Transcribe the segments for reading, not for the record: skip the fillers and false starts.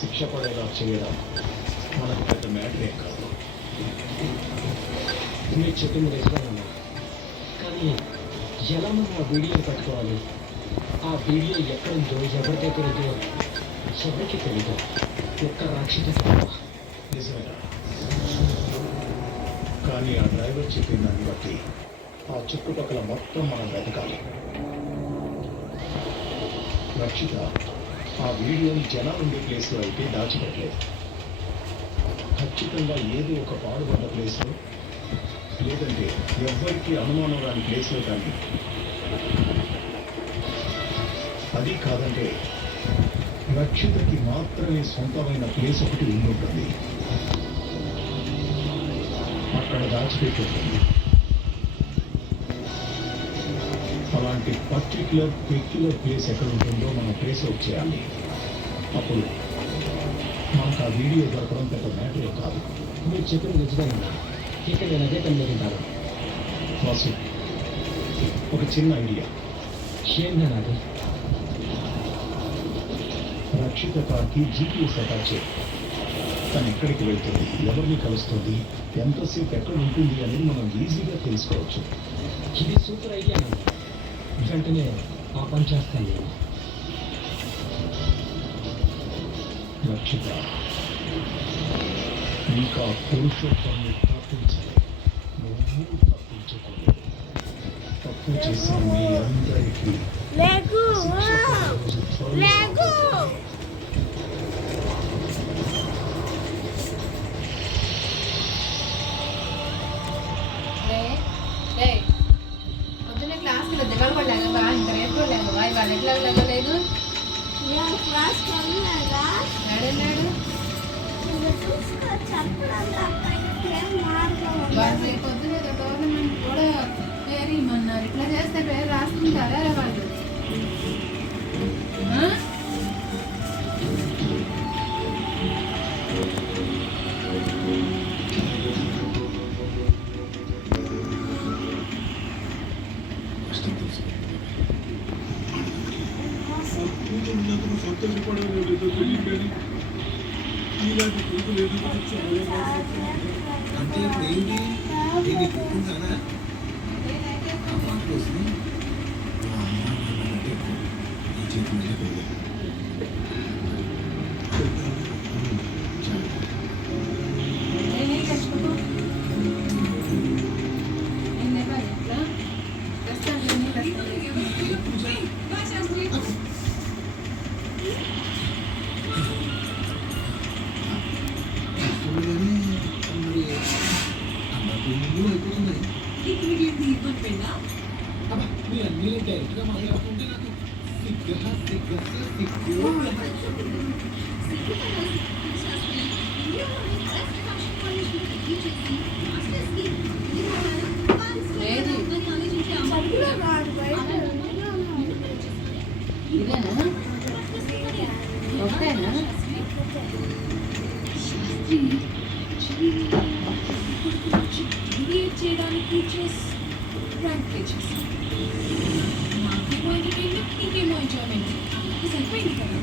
శిక్ష పడేలా చేయడం మనకు పెద్ద మ్యాటరే కాదు. మీరు చెప్పింది నిజమేనమ్మా, కానీ ఎలా మనం ఆ వీడియోని పట్టుకోవాలి? ఆ వీడియో ఎక్కడుందో ఎవరి దగ్గర ఉందో ఎవరికి తెలీదు. ఒక్క రక్షితకి తప్ప. నిజమేనా? కానీ ఆ డ్రైవర్ చెప్పిన దాన్ని బట్టి ఆ చుట్టుపక్కల మొత్తం మనం వెతకాలి. రక్షిత ఆ వీడియోని జనాలు ఉండే ప్లేస్లో అయితే దాచిపెట్టలేదు. ఖచ్చితంగా ఏదో ఒక పాడుబడ్డ ప్లేస్లో, లేదంటే ఎవ్వరికీ అనుమానం రాని ప్లేస్లో కానీ, అది కాదంటే రక్షితకి మాత్రమే సొంతమైన ప్లేస్ ఒకటి ఉండుంటుంది. అక్కడ దాచిపెట్టుంది. అలాంటి పెక్యులర్ ప్లేస్ ఎక్కడ ఉంటుందో మనం ట్రేస్ అవుట్ చేయాలి. అప్పుడు మనకు ఆ వీడియో దొరకడం పెద్ద మ్యాటర్ కాదు. మీరు చెప్పింది నిజమేనమ్మా, ఇక నేను అదే పని మీద ఉంటాను. వాసు, ఒక చిన్న ఐడియా. ఏంటన్నా నాది? రక్షిత కార్కి జీపీఎస్ అటాచ్ చేయి. తను ఎక్కడికి వెళ్తుంది, ఎవరిని కలుస్తుంది, ఎంతసేపు ఎక్కడ ఉంటుంది అనేది మనం ఈజీగా తెలుసుకోవచ్చు. ఇది సూపర్ ఐడియా అన్న. వెంటనే ఆ పని చేస్తాను నేను. రక్షిత, ఇంకా పురుషోత్తమ్ని తప్పించాలి. నువ్వు తప్పించకూడదు. తప్పు చేసిన మీ అందరికీ పొద్దున్న క్లాస్కి దిగాలి పడలేక బాగా ఇంకా రేపు కూడా లేవు ఇవాళ ఎట్లా లేవలేదు. ఏడన్నాడు వాళ్ళు రేపు పొద్దున గవర్నమెంట్ కూడా పేరు ఇమ్మన్నారు. ఇట్లా చేస్తే పేరు రాసుకుంటారా వాళ్ళు? అంటే ఇప్పుడు ఏంటి దీన్ని గుర్తుంటానా ఆ మాట కోసం ఈ చేతి మీద పోయి మీరు డైరెక్ట్గా మాట్లాడుతుంటే నాకు చేయడానికి నాకేమో ఎంటర్టైన్మెంట్, నీకేమో ఎంజాయ్మెంట్. సరిపోయింది కదా.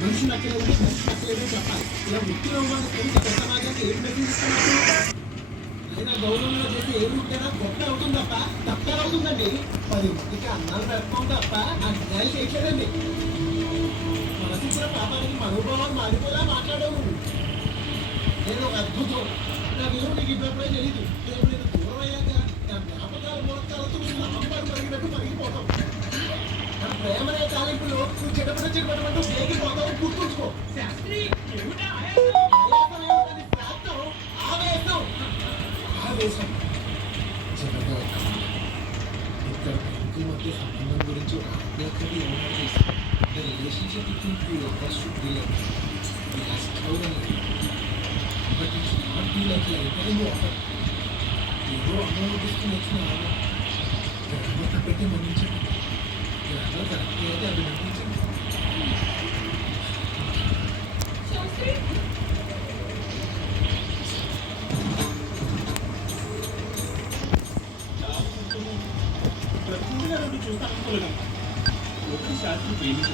మనిషి నచ్చలేదో చెప్పాలి. ఇలా వృత్తిలో ఉన్న కొత్త సమాజానికి ఏం మెసేజ్ అయినా గౌరవంగా చేసి ఏ వృత్తైనా గొప్ప అవుతుంది తప్ప తప్పే అవుతుందండి. 10 మందికి అన్నాలు పెట్టుకోం తప్ప అన్యాయాలు చేయలేదండి. మనసు కూడా పాపానికి మనోభావాలు మారిపోలా మాట్లాడావు. నేను ఒక అద్భుతం. నాకేమో నీకు ఇప్పుడే తెలియదు. నేను నేను దూరం అయ్యాక నా జ్ఞాపకాలు మోస్తాలతో నువ్వు నమ్మకాలు పరిగినట్టు పరిగిపోతావు. నా ప్రేమనే తాలింపులో నువ్వు చెడపడంటూ వేగిపోతావు. గుర్తుంచుకో. శాస్త్రి ఆవేశం చిన్నగా ఇక్కడ ఇంటి మధ్య సంబంధం గురించి ఒక అభ్యర్థి ఏమైనా చేసి the relationship between two of us should be like it has cloud and light, but it should not be like light and water. ఏదో అనుభవిస్తూ వచ్చిన ప్రేమ తప్పితే మన్నించండి. ఏదైతే అది నటించింది. ప్రతిగా రెండు చూస్తాను అనుకోలేదా? ఒకటి శాస్త్రి ప్రేమించు,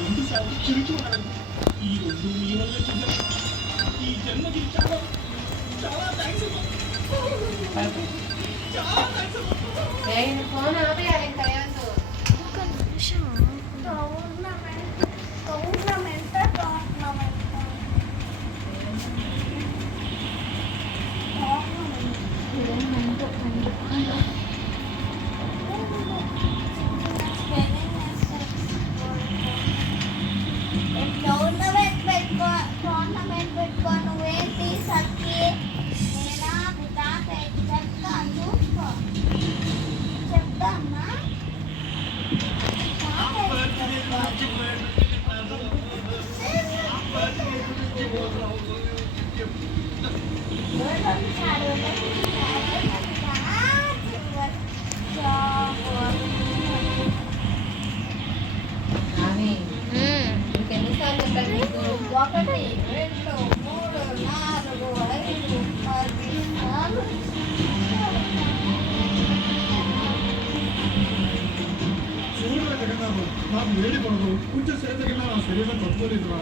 రెండు శాస్త్రి చిరుచు ఉన్నాడు. ఈ రెండు మీ వల్ల చూసాను. ఈ జన్మకి చాలా చాలా థ్యాంక్స్ అమ్మా. చాలా థ్యాంక్స్ అమ్మా. ఫోన్ ఆపేయాలి ఇంకా ఏమద్దు. టోర్నమెంట్ పెట్టుకో నువ్వేంటి సత్తి నేనా మీ తాత చెప్తాను చూసుకో చెప్తామ్మా ఆమె ఇంకెన్నిసార్లు చెప్పాలి నీకు? 1 2 3 4 5 10 చూడరా జగన్నాథం, నాకు వేడి పడదు. కొంచెం సేపు తగిలినా నా శరీరం తట్టుకోలేదురా.